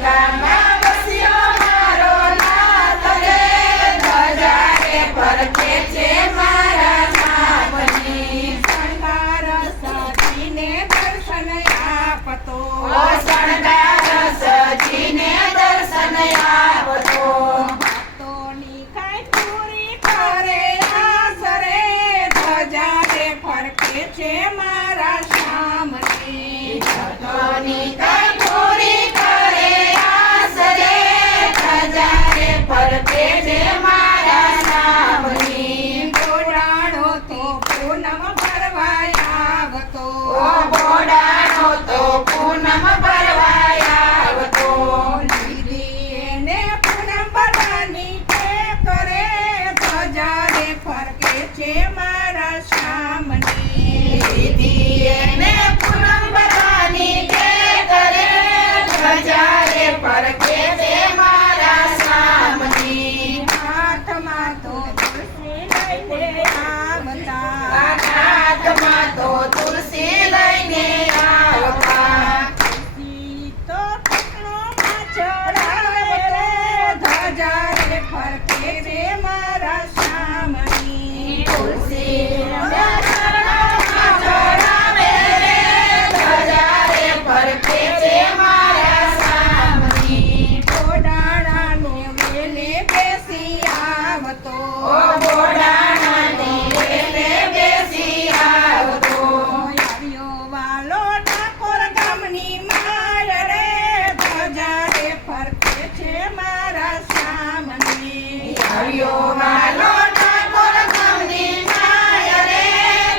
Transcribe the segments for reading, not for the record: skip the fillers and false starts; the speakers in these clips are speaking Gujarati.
ગામમાં વસ્યો મારો નાથ રે, ધજા રે ફરકે છે મારા નામની. શણગાર સજીને દર્શન આપતો, ઓ શણગાર સજીને દર્શન આપતો. ભક્તોની કાંઈ પૂરી કરે આસ રે, ધજા રે ફરકે છે મારા શ્યામની. ભક્તોની કઈ પૂરી કરે આસ રે, ધજા રે ફરકે છે મારા નામની. બોડાણો તો પૂનમ ભરવા આવતો, ઓ બોડાણો તો પૂનમ ભરવા આવતો. લીધી એને પૂનમ ભરવાની ટેક રે, ધજા રે ફરકે છે મારા શ્યામની. દીદી એને પૂનમ ભરવાની ટેક રે, ધજા રે ફરકે છે મારા સામની. હાથમાં તો તુલસી લઈને આવતા, હાથમાં તો તુલસી લઈને આવતા. તુલસી તો કૃષ્ણમાં ચડાવે રે, ધજા રે ફરકે છે મારા શ્યામની. તુલસી ચરણોમાં ચડાવે રે, ધજા રે ફરકે છે મારા સામની. બોડાણાને વેલે બેસી આવતો, ઓ બોડાણાની વેલે બેસી આવતો. આવ્યો વાલો ઠાકોર ગામની માય રે, ધજા રે ફરકે છે મારા શ્યામની. આવ્યો વાલો ઠાકોર ગામની માય રે,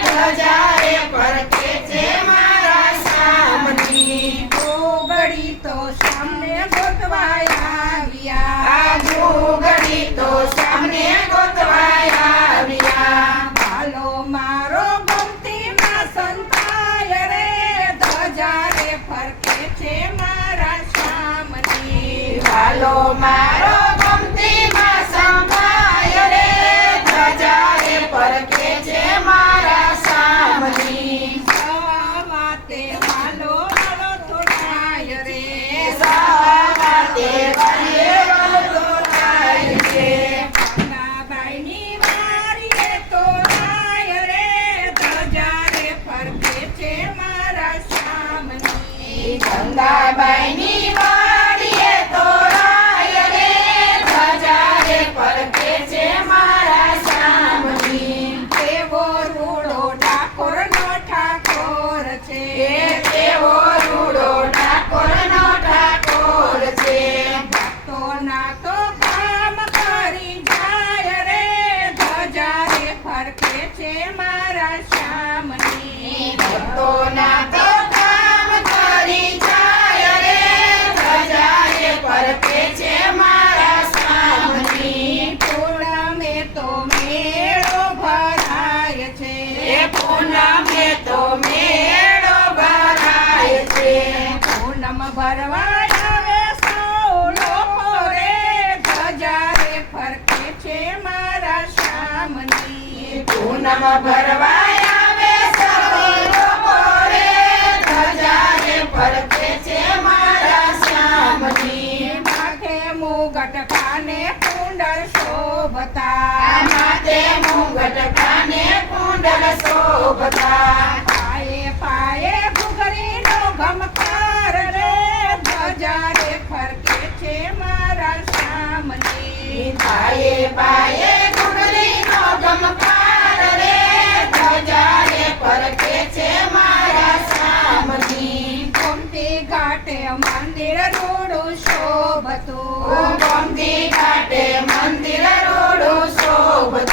ધજા રે ફરકે છે મારા સામની. ગોગડી તો સામને ગોતવાય આવ્યા, આ જોગડી તો સામને ગોતવાય આવ્યા. ભાલો મારો ગમતીમાં સંતાય રે, ધજા રે ફરકે છે મારા શ્યામની. વાલો મારો ગમતીમાં સંભાય રે, ધજા રે ફરકે છે મારા સામની. સવાતે વાલો વાલો તો થાય રે, સવાતે વાલીએ વાલો થાય છે. ગંગાબાઈની વારીએ તો થાય રે, ધજા રે ફરકે છે મારા શ્યામની. ગંગાબાઈની વાડીએ તોરાય રે, ધજા રે ફરકે છે મારા સામની. એવો રૂડો ઠાકોરનો ઠાકોર છે, તેવો રૂડો ઠાકોરનો ઠાકોર છે. ભક્તોના તો કામ કરી જાય રે, ધજા રે ફરકે છે મારા શ્યામની. ભક્તોના તો કામ કરી જાય રે, ધજા રે ફરકે છે મારા સામની. પૂનમે તો મેળો ભરાય છે, એ પૂનમે તો મેળો ભરાય છે. પૂનમ ભરવા આવે સૌ લોકો રે, ધજા રે ફરકે છે મારા શ્યામની. પૂનમ ભરવા આવે સૌ લોકો રે, ધજા રે ફરકે છે મારા શ્યામની. માથે મુગટ કાને કુંડળ શોભતા, માથે મુગટ કાને કુંડલ શોભતા. પાયે પાયે ઘૂઘરીનો ગમકાર રે, ધજા રે ફરકે છે મારા શ્યામની. પાયે પાયે ઘૂઘરીનો ગમકાર રે, ધજા રે ફરકે છે મારા સામની. ગોમતી ઘાટે મંદિર રોડું શોભતું, ગોમતી ઘાટે મંદિર રોડું શોભતું.